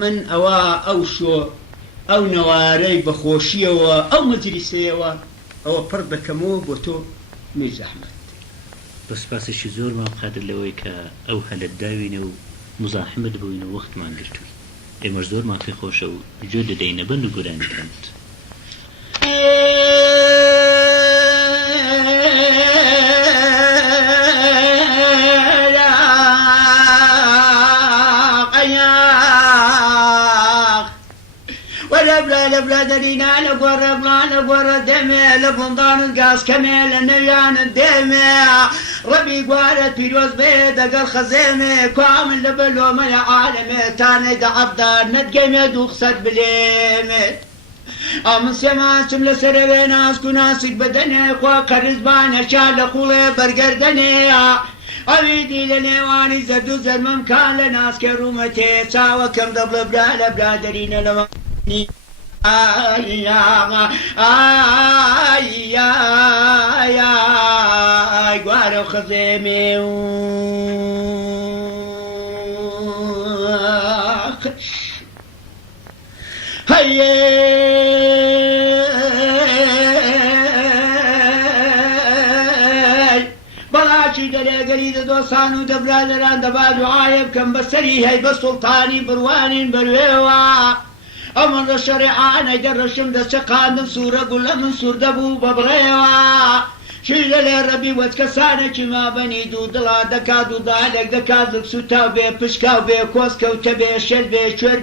من ئەو شۆ ئەو نەوارەی بەخۆشیەوە ئەو مەجلیسەیەوە ئەوە پڕ دەکەمەوە بۆ تۆ میرزا ئەحمەد. بەسپاسێکی زۆرمان قادر لەوەی کە ئەو هەلەت داوینە و مزاحمت بووین و وەختمان گرتووی. ئێمەش زۆرمان پێ خۆشە و گوێ دەدەینە بەند و گورانیکەند. لبلا دلينا لقرب لا لقرب دمي لفنضان القاس كمي لنيان الدمي ربي قالت في روز بيد قال خزيمي كامل لبلو من عالمي تاني دا عبدار نتقيمي دوخصت بليمي من سيمان سملا سربي ناس كناسك بدني خوا قرزبان اشال لخولي برقردني أبيدي لنيواني زردو زرمم كان لناس كرومتي ساوى كم دبل بلا لبلا دلينا لما قالوا خزيمي هيا بلاشي دلي قريد دوسان ودبلادران دبادو عايب كم بسري هي بسلطاني برواني برويوا أمن الشريعة نجر الشمد سقان سورة قل من سورة دبو ببريوا شيل لربي وتكسانة كما بني دودلا دكا دودالك دكا دك سوتاو بي بشكاو بي كوسكاو تبي شل بي شور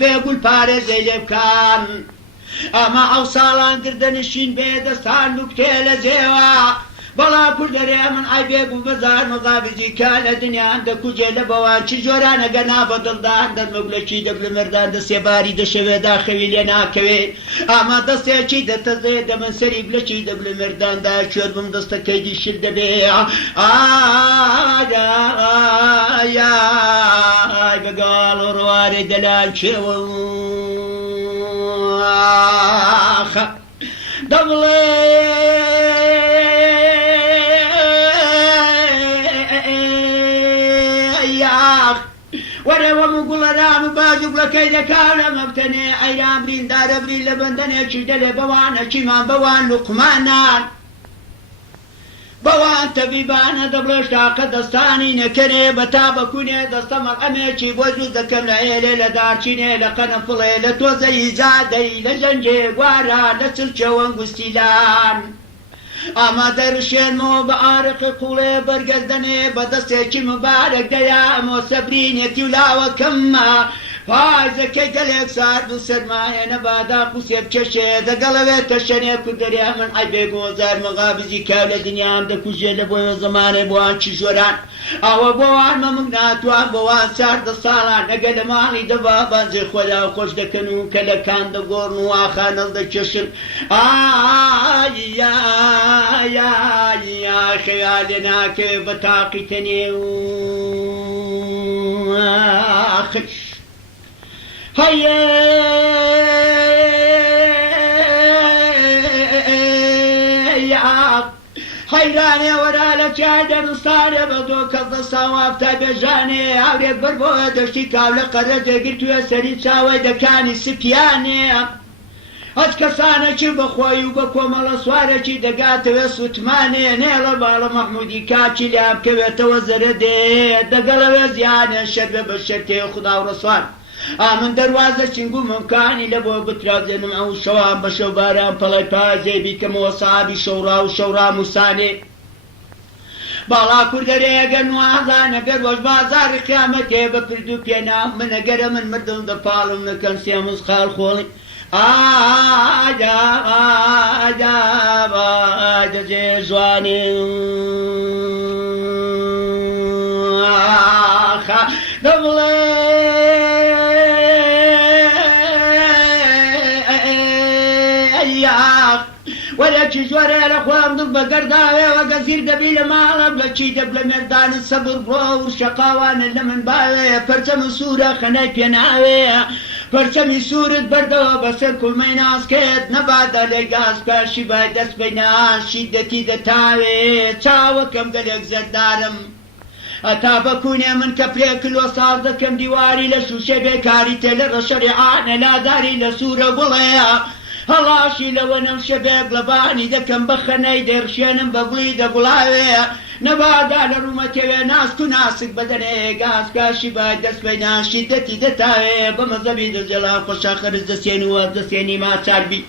بي قل باري زي لبكان أما أوصالان قردنشين بي دستان نكتيل زيوا بلا كل دري من عيبيك وبزار مغابجي كان الدنيا عندك وجيل بوان شي جورانا قنا بدل دا عندك مقلشي دبل مردان دا سيباري دا شوي دا خويل ينا كوي اما دا سيشي دا تزيد من سري بلشي دبل مردان دا شود بم دستا كيدي شل دبيع يا بقال رواري دلال شو دبلي ورا ومقول رام باجوك لكيد كان مبتني ايام برين دار برين لبندني شدل بوان شيمان بوان لقمانا بوان تبيبان دبلش تاق دستاني نكري بتاب كوني دستمر اميشي بوجو ذكر لعيلي لدارشيني لقنفلي لتوزي زادي لجنجي وارا لسلشوان قستيلان اما درشين مو بعارق قولي برقردني بدستيكي مبارك ديا مو سبرين تيولا وكما فايزة كي قليك صار دو سرماية نبادا قوسيب كشي دا قلبي تشني كدريا من عيبك وزار مغابزي كاولة دنيا عندك وجيل بوي زماني بوان شجوران او بوان ممنات وان بوان سار دا صالان نقل مالي دبابان زي خدا وخوش دا كنو كلا كان دا قورن واخانل دا كشن يا خيالنا كيف بطاقتني خش هيا حيراني ورا لك شادر صار بدوك الصواب تبجاني عوريك بربوه دشتي كاولة قررت قلت يا سريد ساوي دكاني سبياني أتكسانة كي بخوي وبكوم الأسوارة كي دقات وسوتماني نيل بالا محمودي كاتشي لعب كويت وزر دي دقل وزياني الشرب بالشركي خدا ورسوان آمن دروازة چنگو ممكاني لبو بترازنم او شوام بشو باران پلاي پازي بيكم وصابي شورا موساني بالا كردري اگر نوازان اگر وش بازار قيامتي بپردو پينا من اگر من مردن دپالم نکن سيمز خال خولي آجا زي زواني دبلي ولا تجوري لخوام ضرب قرداوي وقصير دبيل ما بلشي دبل مردان الصبر برو والشقاوان اللي من باوي فرسم سورة خناي بيناوي فرسم سورة بردو بسر كل ميناس كيد نبادا لقاس باشي بايدس بيناس شدتي دتاوي تاوكم قلق زدارم ئەتا بەکوونێ من کە پرێ کلۆ ساز دەکەم دیواری لە شوشە بێکاری تێ لە ڕەشەریعانە لاداری لە سوورە گوڵەیە هەڵاشی لەوە نەم شەبێک لەبانی دەکەم بە خەنەی دێڕشێنم بە گوڵی دەگوڵاوێ نەبادا لە ڕوومەتێوێ ناسک و ناسک بەدەنێ گاسکاشی بای دەست بەی ناشی دەتی دەتاوێ بە مەزەبی دەزێڵا خۆشا خەرز دەسێن و وەردەسێنی ماچاربی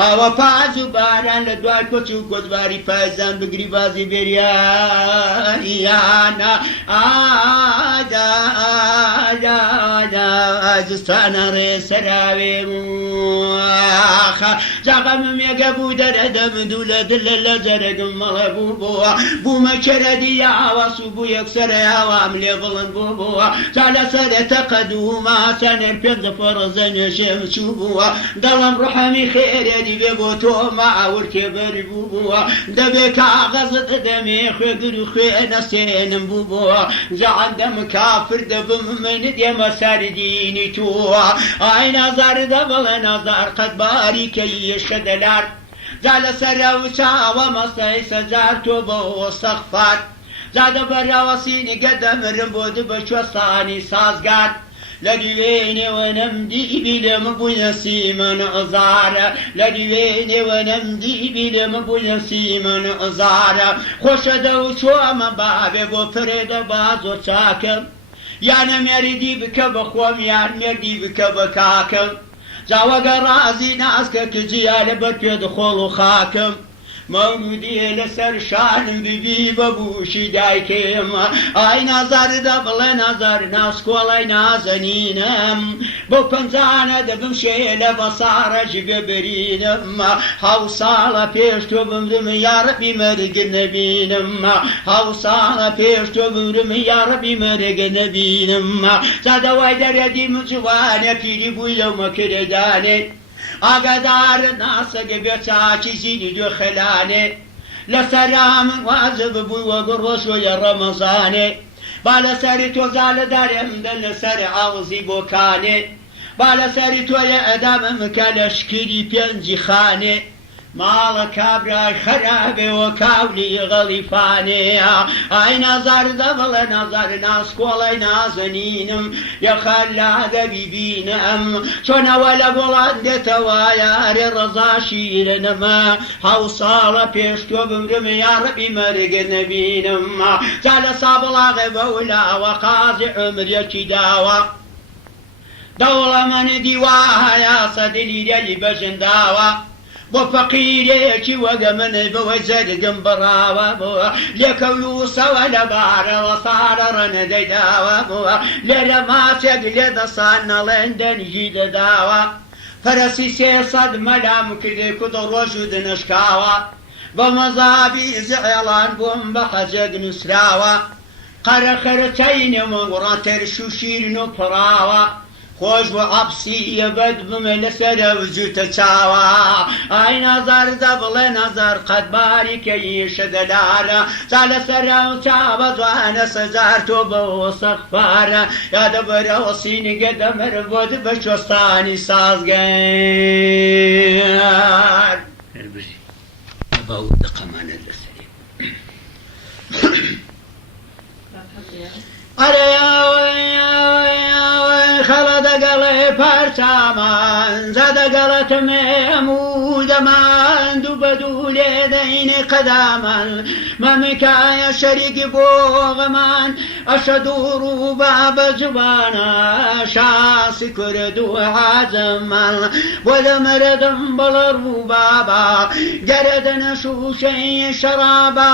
ئەوە پاز و باران لە دوای کۆچ و گۆزباری پایزان بگری بازی بێریانە ئازستانە ڕێسەراوێ جاغەمم یەگە بوو دەرەدەمدوو لە دل لە جەرەگم مەڵە بوو بووە بوومە کێرەدی یاوەس و بوو یەکسەرە یاوام لێ بڵند بوو بووە تا لەسەرێتە قەد و ماسەنێر پێنجە فەڕەزە نوێژێم چوو بووە دەڵم ڕحەمی خێرێدی بێ بۆ تۆ ماور کێبەری بوو بووە دەبێ کاغەزت دەمێ خوێگر و خوێنەسێنم بوو بووە جەعەندەم کافر دەبم من دێمە سەردینی تووە ئای نازار دەبڵێ نازار قەتباری کەیشە دەلار جا لەسەرە و چاوە مەسەی سەجار تۆ بە وەستەغفار جا دەبەراوەسینی گەدەمرم بۆ دبە کوێستانی سازگار لە دیوێنێوە نەمدیبی لێمە بووینە سیمەن ئەزارە لە دیوێنێوە نەمدیبی لێمە بووینە سیمەن ئەزارە خۆشە دە و چۆمە بابێ بۆ پرێدە با زۆر چاکەم یانە مێریدی بکە بە خۆم یان مێردی بکە بە کاکەم جاوەگە ڕازی ناسکە کجیا لە بەر پێ دخۆڵ و خاکەم مەولودیە لەسەر شانم ببی بە بووشی دایکێم ئای نازاردا بڵێ نازار ناسکۆڵی نازەنینم بۆ پەنجانە دەبم شێ لە بەسارەژی ببرینم هەو ساڵە پێش تۆ بمرم یارەبی مەرگ نەبینم هەو ساڵە پێش تۆ بمرم یارەبی مەرگ نەبینم جادەوای دەرەدی من جوانە پیری بووی لەو مەکرێدانێ ئاگادار ناسەگە بێ چاکی زینی دوێ خەلانێ لەسەرام وازە ببووی وەگە ڕۆژۆیە ڕەمەزانێ با لەسەری تۆزا لە دارێمدە لەسەر ئاوزی بۆکانێ با لەسەری تۆیە ئەدامم کە لە شکری پێنجی خانێ ماڵە کابرای خەرابێەوە کاولی غەڵیفانەیە ئای نازار دەبڵێ نازار ناسکۆڵی نازەنینم یەخەلادە بیبینم چۆنەوە لە گۆڵان دێتەوە یارێ ڕەزاشی لە نەما هەو ساڵە پێش تۆ بمرم یاڕەبی مەرگە نەبینم جا لە سابڵاغێ بەولاوە قازی عمرێکی داوە دەوڵەمەنە دیوایە سەدلی دەلی بەژنداوە بۆ فەقیرێکی وەگە منە بەوە جەرگم بڕاوە بووە لێکەولوسەوە لە بارەوە ساڵە ڕەنەدەیداوە بووە لێرە ماچێک لێ دەسان نەڵێن دەنجی دەداوە فەرەسی 300 مەلام کردێ کودە ڕۆژ و دنشکاوە بە مەزابی زعێڵان بۆم بە حەجەگ نووسراوە قەرەخەرەتەینێمە وڕاتەر شوشیرن و پڕاوە خۆش بۆ عەبسیە بەد بمە لەسەرە وجوتە چاوە ئای نازار دەبڵێ نازار قەتباری کەیشە دەلارە جا لەسەرە و چاوە جوانە سەجار تۆ بە وەسەغفارە یا دەبەرەوە سینگە دەمەرە بۆ بە کوێستانی سازگەر باو دقەمانە لەسەری خەڵە دەگەڵێ پارچامان زە دەگەڵەتمێم و دەمان دوو بە دوو لێ دەینێ قەدامان مەمکایە شەریکی بۆ غەمان ئەشە دوور و با بە جوانە شاسی کورد و عاجەمان بۆ دەمەرەدەم بەڵە ڕوو بابا گەرەدەنە شوشەی شەرابە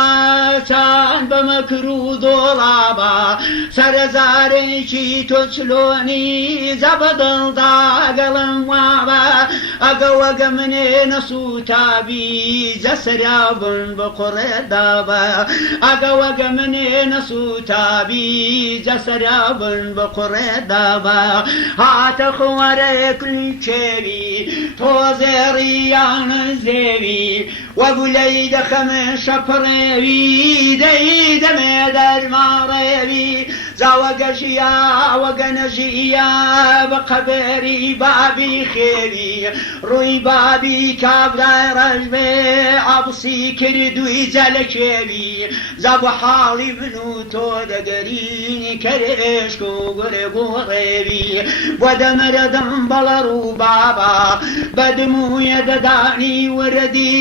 چان بە مەکر و دۆڵابە سەرزارێکی تۆ چلۆنی زەبەدڵدا گەڵم وابە ئەگە وەگە منێ نەسووتابی جەسەرا بن بە قوڕێدابە ئەگە وەگە منێ نەسووتابی جەسەرا بن بە قوڕێدابە هاتە خوارەیەکلی کێوی تۆ زێڕیان زێوی وەگولەی دەخەمە شەپڕێوی دەی دەمێ دەرماڕێوی زاوەگەژیا وەگەنەژیا بە قەبێری بابی خێوی ڕووی بابی کابرای ڕەژبێ عەبسی کردووی جەلە کێوی زا بۆ حاڵی من و تۆ دەگەرینی کەرێشک و گورێگ و ڕێوی بۆ دەمەرەدەم بەڵە ڕوو بابا بەدمویە دەدانی وردی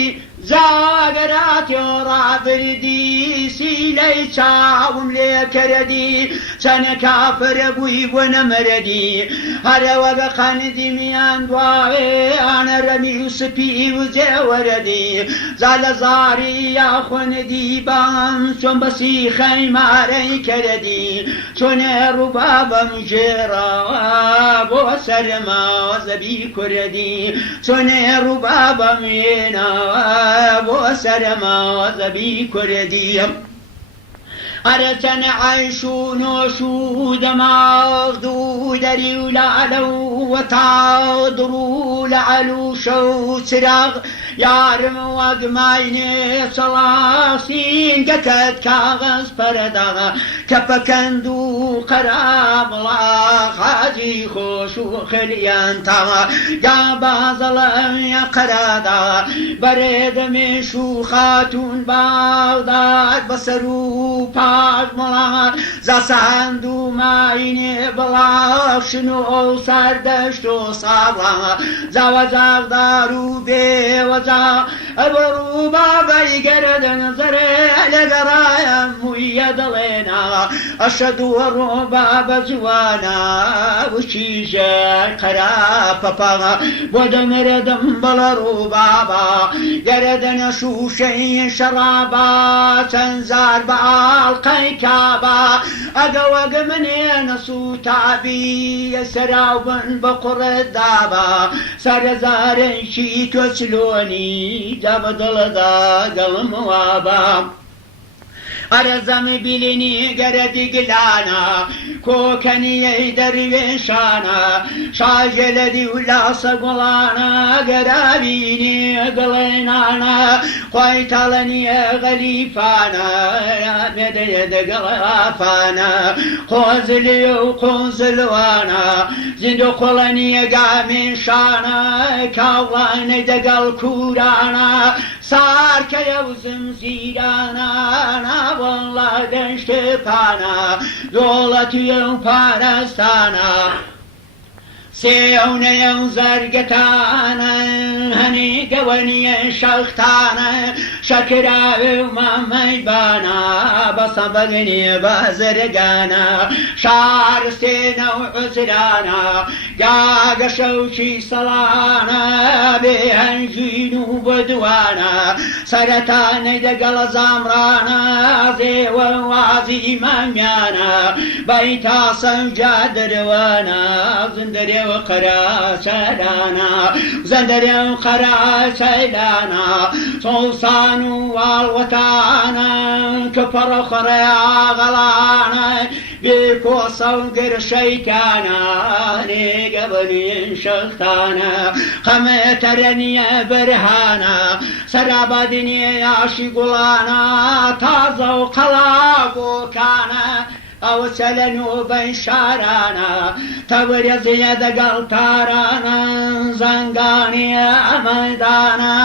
زاگەراتی ڕابردی سیلەی چاوم لێ کەرەدی چەنە کافرە بووی بۆ نەمەرەدی هەرەوە بە قەندی میان دواوێ ئانەرەمی و سپی و جێوەرەدی زا لە زاری یاخۆنەدی بام چۆن بەسی خەیمارەی کەرەدی چۆنێ ڕووبابەم ژێڕاوە بۆ سەرماوە زەبی کوردی چۆنێ ڕووبابەم هێناوە بۆ سەرماوە زەبی کوردی ئەرە چەنە عەیش و نۆش و دەماغ و دەری و لالە و وەتاو دڕ و لەعەل و شەو چراغ یارم وەک ماینێ چەڵاسین گەکەت کاغەز پەرەداغە کە پەکەند و قەرابڵاغ حاجی خۆش و خلیان تاغە یا بازەڵەمیە قەراداغە بەرێدەمێش و خاتون باوداد بەسەر و پاش مڵاغ زاسەند و ماینێ بڵاوشن و ئەو سەردەشت و ساڵاغە زاوە زاغدار و بێوە ئەوە ڕووبابەی گەرەدە نەزەرێ لەگەڕایەم مویە دڵێنا ئەشەدووە ڕۆبابە جوانە وشیژە قەراپەپاغە بۆ دەمەرەدەم بەڵە ڕووبابە گەرەدە نەشوشەی شەڕابە چەند زار بە ئاڵقەی کابە ئەگە وەگە منێ نەسووتابی سەراو بن بە قوڕت دابە سەرەزارەیشی تۆ چلۆنی جا بە دڵەدا گەڵم وابە ئەرە زەمی بیلینی گەرەدی گلانە کۆکەنیەی دەروێشانە شاژێ لە دیولاسە گوڵانە گەرابینی گڵێنانە خۆی تاڵە نییە غەلیفانە بێدەیە دەگەڵافانە قۆزلی و قۆزلوانە زیندۆ قوڵە نییە گامێشانە کاوڵانەی دەگەڵ کوورانە سارکەیە و زمزیرانە والله دەشت پانە دۆڵەتیە و پارەستانە سێونەیە و زەرگەتانە هەنی گەوەنیە شەختانە شەکراوێ و مەمەیبانە بەسە بەگنیە بەزرگانە شارستێنە و عوزرانە گاگە شەوکی سەڵانە بێ هەنجین و بەدوانە سەرەتانەی دەگەڵە زامڕانە زێوە وازی مەمیانە بەیتا سەوجا دەروانە زندەرێ وقراچەلانە زەندەرێ و قەراچەلانە سۆسان و واڵوەتانە کە پەڕەخەڕەیە غەڵانە بێکۆسە و گرشەیکانە نێگەبەنین شەختانە قەمەتەرە نییە بەرهانە سەرابادی نییە یاشی گوڵانە تازە و قەڵابۆکانە ئەوە چەلەن و بەی شارانە تەورێزیە دەگەڵ تارانە زەنگانیە ئەمەدانە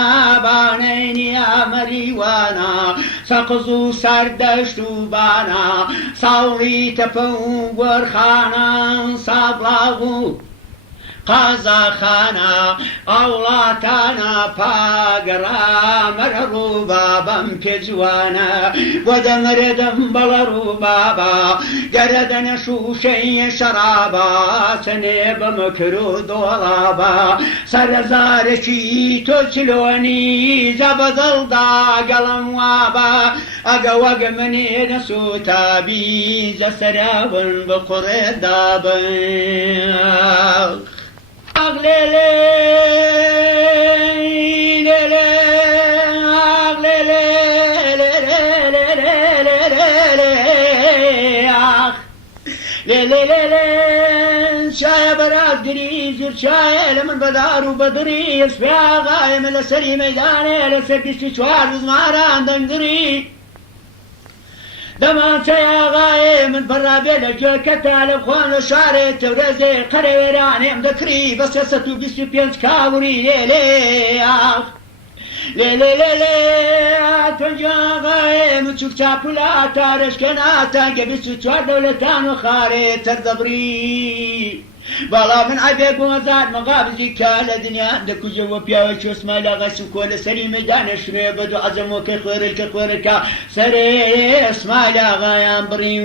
بانەینیە مەریوانە سەقز و سەردەشت و بانە ساڵی تەپە و گۆرخانە سابڵاغ و قازاخانە ئەوڵاتانە پاگەڕامەرە ڕووبابەم پێ جوانە بۆ دەمەرەدەم بەڵە ڕووبابە گەرەدە نەشوشەی شەڕابە چەنێ بەمەکر و دۆڵابە سەرەزارێکی تۆ چلۆنی جا بەدڵدا گەڵم وابە ئەگە وەگە منێ نەسووتابی جەسەراون بە قوڕێدابن شایە بەرازگری زورچایە لە من بەدار و بەدڕی ئەسپیاغایە من لەسەری مەیدانێ لەسەر 24 زماران دەنگری دەمانچە یاغایێ من بەڕابێ لە گوێکەتا لە خوان لە شارێ تەورەزێ قەرەوێرانێم دەکری بە 325 کاوری لێ تۆجاغایێ من چوک چاپولا تارشکەناتا گە 24 دەولەتان و خارێ تەردەبری باڵا من عەبێ گۆزار مەغابزی کا لە دنیا دەکوژەوە پیاوە چۆسما لاغەس و کۆ لە سەری مەدانە شوێ بە دوو عەزەمۆکەی خۆرەکە سەرێ ئێسما لاغایان بڕی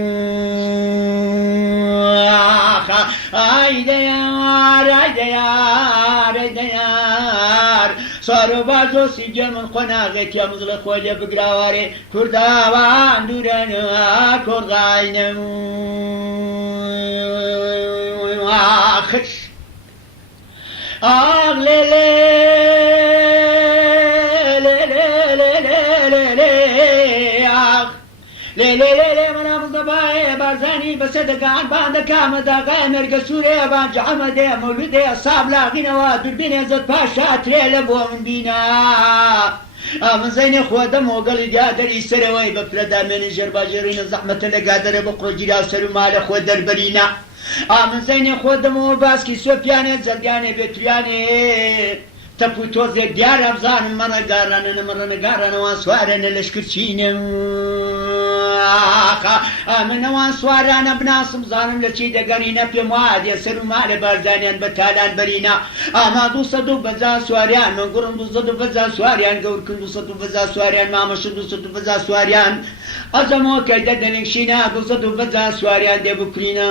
ئای دەیار سوار و بازۆ سیجە من خۆ ناغێت یا مزڵە خۆی لێ بگراوارێ کورداوان دوورەنەوە کۆڕغاینە خش آغ لێ منە مزدەبایێ بارزانی بەسە دەگان باندەکا مەداغای مێرگە سوورێ بانج عەمەدێ مەولودێ ساب لاغینەوە دووربینێ زەد پاشا ترێ لە بۆ من بینا من زەینێ خۆ دەمۆگەڵی دیادەری سەرەوەی بە پلەدامێنی ژێرباژێڕینە زەحمەتە لە گادەرە بە قڕۆگیرا سەر و مالە خۆ دەربەرینە من زەینێ خۆ دەمەوە باسکی سۆپیانێ جەرگانێ بێتویانێ تەپ و تۆزێک دیارە بزانم مەڕەنەگارانەوە سوارەنە لەشکرچینە منەوان سوارانە بناسم زانم لە چی دەگەڕینە پێم وادێ سەر و مالە بارزانیان بە تالان بەرینە ئاما 250 سواریان من گوڕم 250 سواریان گەورکن 250 سواریان مامەش 250 سواریان ئەزەمۆکەی دەدەنیشینە 250 سواریان دێ بکرینە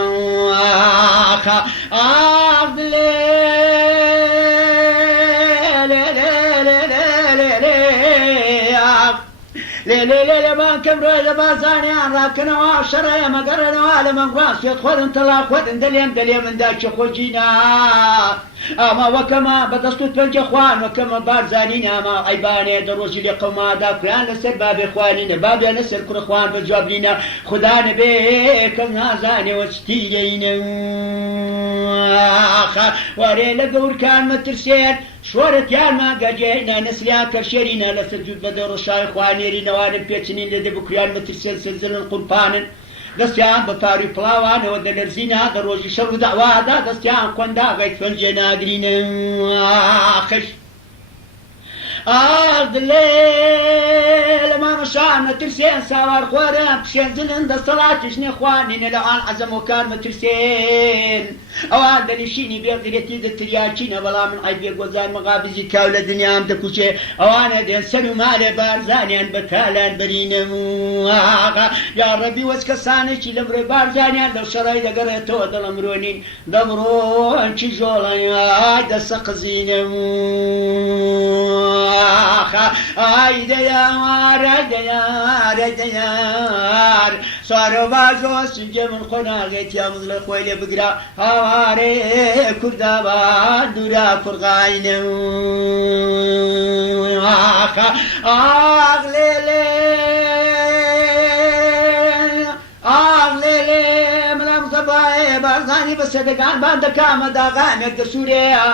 لێ بانکەم ڕۆی لە بازانیان ڕاکەنەوە شەڕەیە مەگەڕێنەوە لە مەنگوان سوێت خۆرن تەڵا خۆدن دەلێ منداکی خۆجینا ئاما وەکەمە بەدەست و پەنجە خوان وەکەمە بارزانین ئاما عیبانێ دەڕۆژی لێ قەومادا کویان لەسەر بابێ خوانینە بابێ لەسەر کوڕە خوان بە جوابلینە خوددا نەبێ کەم نازانێوە چتی لێینە وارێ لە گەورکان مەترسێن شۆرت یارما گەجێنە نسلیان کەشێرینە لەسەر جوود بەدە ڕۆژای خوانێری نەوانن پێچنین لێ دەبکویان مەترسێن سەرزلن قورپانن دەستیان بە پاروی پڵاوانەوە دەلەرزینە دە ڕۆژی شەڕ و داوادا دەستیان کۆنداغی فەنجێ ناگرینە خش ئاردلێ لە مامەشان مەترسێن ساوار خۆرە پشێنزلن دەسەڵاتیش نێخوانینە لەوان عەزەمۆکان مەترسێن ئەوان دەنیشینی بێغیرەتی دەتریاچینە بەڵام من عیبێ گۆزار مەغابزی کاو لە دنیام دەکوچێ ئەوانە دێن سەر و مالێ بارزانیان بە تالان بەرینە یا ڕەبی وەس کەسانێکی لە بڕێ بارزانیان لەو شەڕای دەگەڕێتەوە دەڵەمرۆنین دەمڕۆن چی ژۆڵەیای دەسەقزینە ئای دەیار سوارە بازۆ سنجێ من خۆ ناغێت یا مزڵە خۆی لێ بگرا هاوارێ کوردابان دوورا کوڕغاینە ئاغ لێ مەلام زەبایێ بارزانی بە سەدەگان باندەکا مەداغامێک دەسوورەیە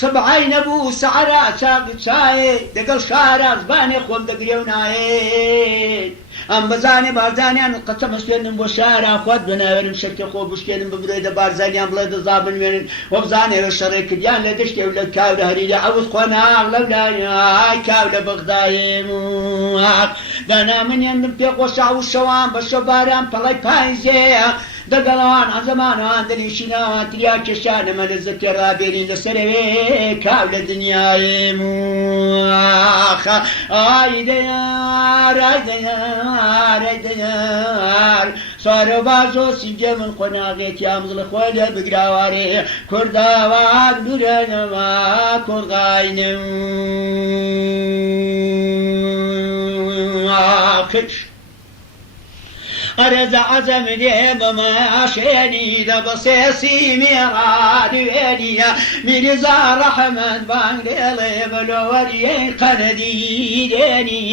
سبعی نەبوو سەعرا چاقچایێ دەگەڵ شارە زبانێ خۆم دەگرێ و نایێت ئەم بەزانێ بارزانیان قەچەمە شوێنم بۆ شاران خوات بناوێنم شەرکە خۆ بشکێنم ببرێ دە بارزانیان بڵێ دەزابن وێنن وە بزانێوە شەڕێ کردیان لە دەشتێ و لە کاو لە هەریدا ئەوز خۆ ناغ لەو لایای کاو لە بەغدایێم دانا منێندم پێ خۆشا و شەوان بە شە باران پەڵەی پاییزەیە دەگەڵەوان ئەزەمانەوان دەنیشینەوان تریا کێشانەمە لە زەکێ ڕابێنین لەسەرەوێ کاو لە دنیایم ئای دەیار سوارە بازۆ سینجێ من خۆ ناغێت یا مزڵە خۆی لێ بگراوارێ کورداوان دوورەنەوە کوڕغاینە خش ئەرەزە عەزەم لێ بەماشێنی دەبەسێسی میێڕادوێنیە میریزا ڕەحمەت بانگ لێڵێ بەلۆوەریەی قەنەدی دێنی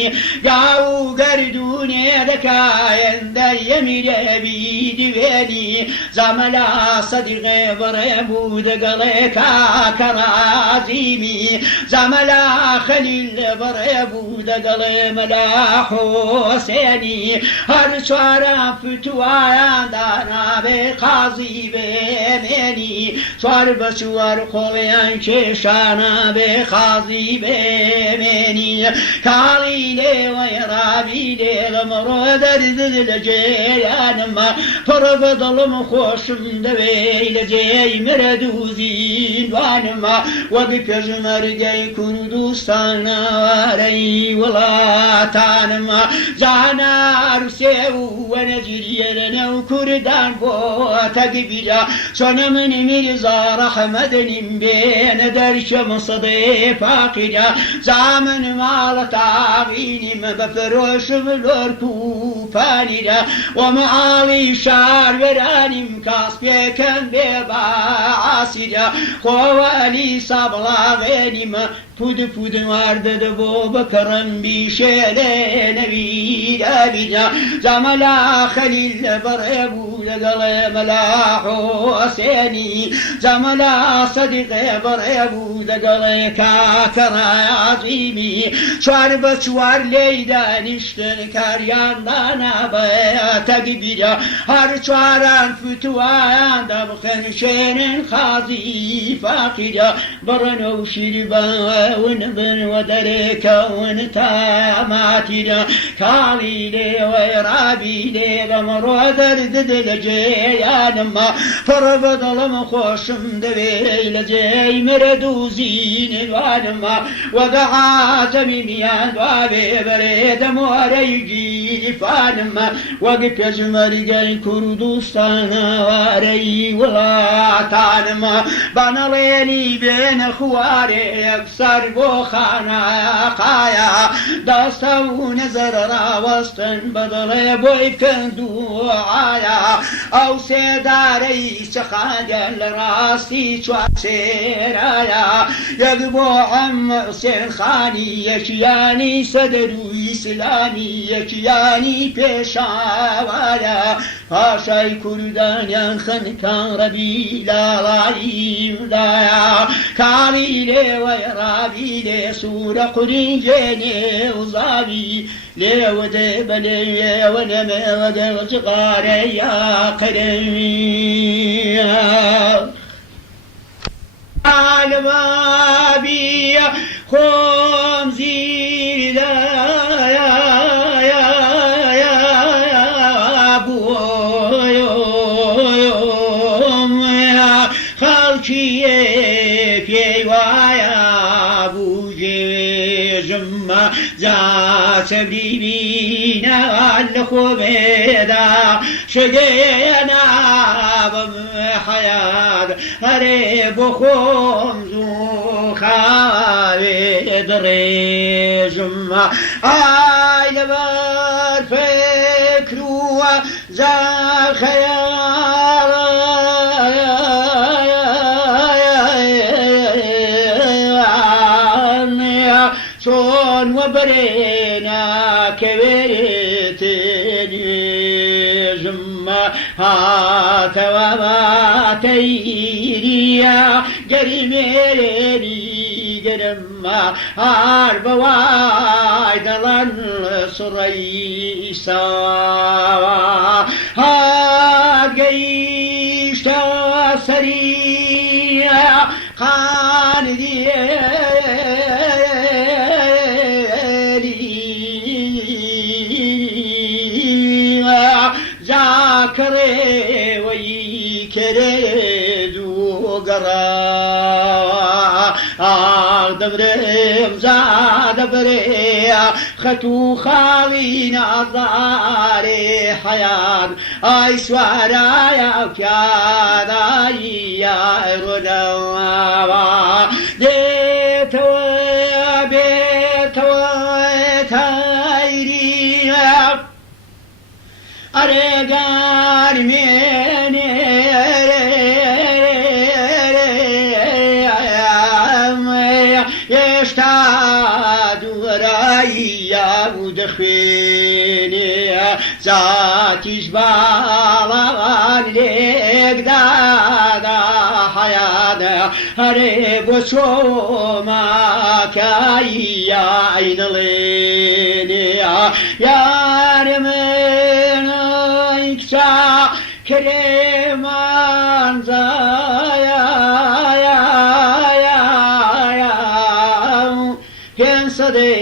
گاو و گەردوونێ دكاين دايمي بيدي ويني زملا صديقي بريبو دقليكا كرازيمي زملا خليل بريبو دقلي ملا حسيني هر شوارا فتوايا دانا بقاضي بميني شوار بشوار قوليان كشانا بقاضي بميني كاليلي ويرابيلي لمرو درد الجيران ما فرب ظلم خوشم دوي لجي مردوزين وانما وقف جمرجي كن دوستانا واري ولاتانما زانا رسيو ونجري لنا وكردان بو تقبيلا صنمني مرزا رحمدني بين درش مصدي فاقجا زامن مال تعبيني مبفروش ملوركو فانيدا ومعالي شار وراني مكاس بيكن بيبا عاسيدا خوالي صبلا غيني ما پود وارد بو بكرم بيشيلي نبي دابيدا زملا خليل بريبو لقلي ملا حسيني زملا صديقي بريبو لقلي كاكرا عظيمي شوار بشوار ليدا نشتن كاريان دانا بيا تقبيدا هر شواران فتوان دبخن شين خازي فاقدا برنو شربان ونبن ودرك ونتاماتنا كاليلي ويرابيلي غمر درد لجيان ما فرب ظلم خوشم دوي لجي مردوزين الوانما وقعا زميميان دوابي بريد موريجي فانما وقف يزمرقين كردوستانا واري ولاتانما باناليني بين خواري يكسر بوخانا قايا داستو نزر راوستن بدل بويكن دعايا او سيداري سخاجل راستي شواسيرايا يقبو عم حسين خاني يشياني صدرو إسلامي يشياني بيشاوايا هاشاي كردان ينخن كان ربي لا رايم دايا كاليلي ويرابيلي سورة قرنجيني وزابي لي ودي بلي ونمي ودي وصغاري يا قرمي عالبابي خمزي سبيبينا الخبيدا شقينا بمحياد هريب خمزو خالد ريزم آي لبار فكرو زا خيال صون وبرينا كبرتني جمع هات وما تيريا جرميري جرمع عرب وايد لن صريسا هات قيش تسريا قاندي كري ويكري دوغرا دبرم زاد بري خطو خالين عزاري حيان اي سوارا يا كيانا يا رودوا ديتو بيتو تايري أرجع مني يشتاد ورايا ودخيني جاتیش باڵان لێک دادا حەیانە هەرێ بۆ چۆماکایی یای دڵێنێ یارە منەی کچا کرێمانزایە پێنج سەدێ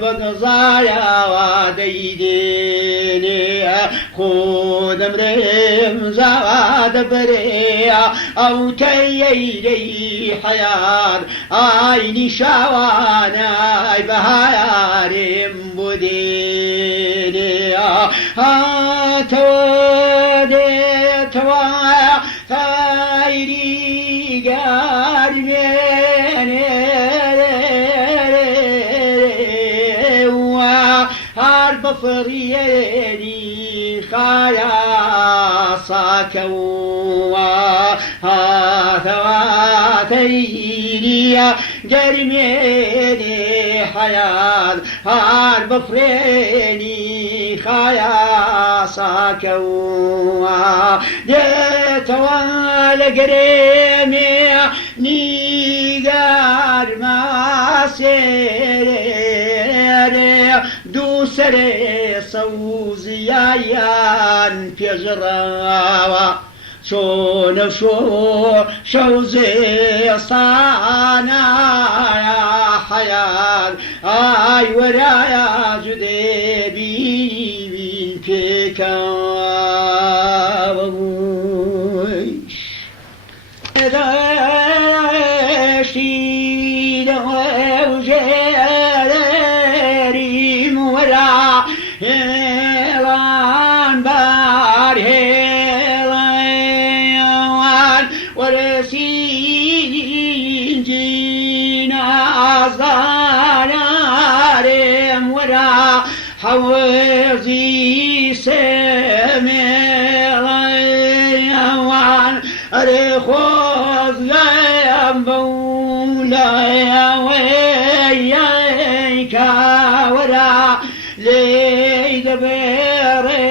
بەگەزایەوە دەیدێنێ خۆدەمرێم زاوا دەبرێ ئەو تەیەیرەی حەیات ئاینی شاوانای بەهارێم بۆ دێنێ هاتەوە دێتەوە تایری گارمێنێ هەر بەفڕێنی خایە ساکەوە هاتەوە تەیریە گەرمێنێ حەیات هەر بەفرێنی خایە ساکەوە دێتەوە لە گەرێمێ نیگارمە سێرێ دوو سەرێ سەوزیایان پێژڕاوە چۆنە شەو زێستانایە حەیات ئای وەرایە جودێ بین پێکەوە دەشتی دەوژێریم وەرا هێڵان بار هێڵەوان وەرەسینجی نازدانارێم وەرا حەوەزی سێمێڵەوان ئەرێ خۆزگەم بەولایەوەی کاوەرا لێی دەبێڕێ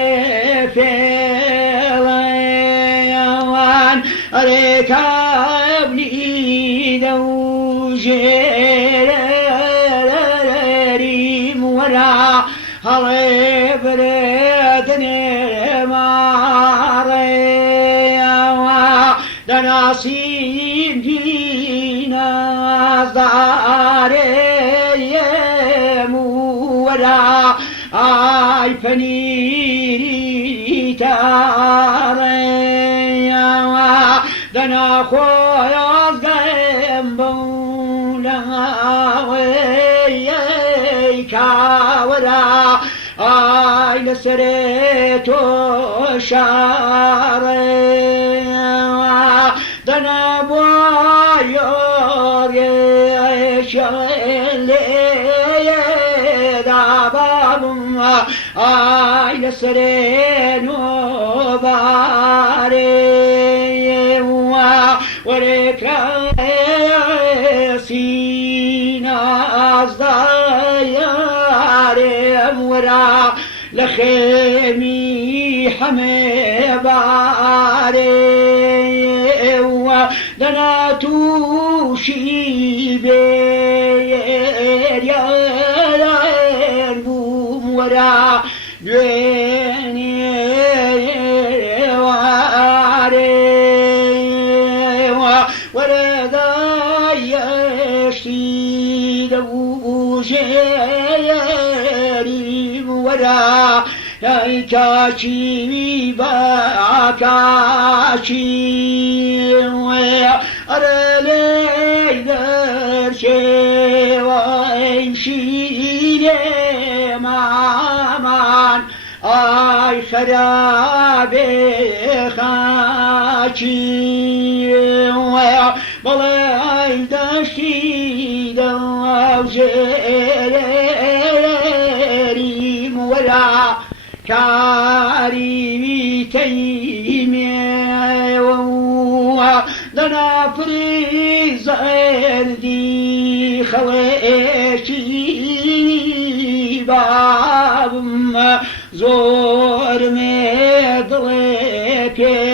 فێڵەوان ئەرێ کابلی دەوژێریم وەرا هەڵێ برێدنێ ماڕێەوە دەناسیم نازدارێم وەرا ئای پەنیری تاڕێەوە دەناخۆیازگەم بەولەوەی کاوەرا ئای لەسەرێ تۆ شارێەوە دەنابۆیۆرێدابم ئای لەسەرێ نۆبارێوە وەرێکەسی نازدایارێم وەرا لە خێمی حەمێ بارێوە دەناتوشی بێریان بووم وەرا دوێنێوارێوە وەرەدایەشتی دەبوژێریم وەرا یای کاچی باکاچی ئەرە لێی دەرچێوەی شیرێ مامان ئای خەرابێ خاچی بەڵێ ئای دەشتی دەژێریم وەرا کاری تەیمێوە دەنافری زەردی خەڵێکی بابم زۆر مێ دڵێ پێ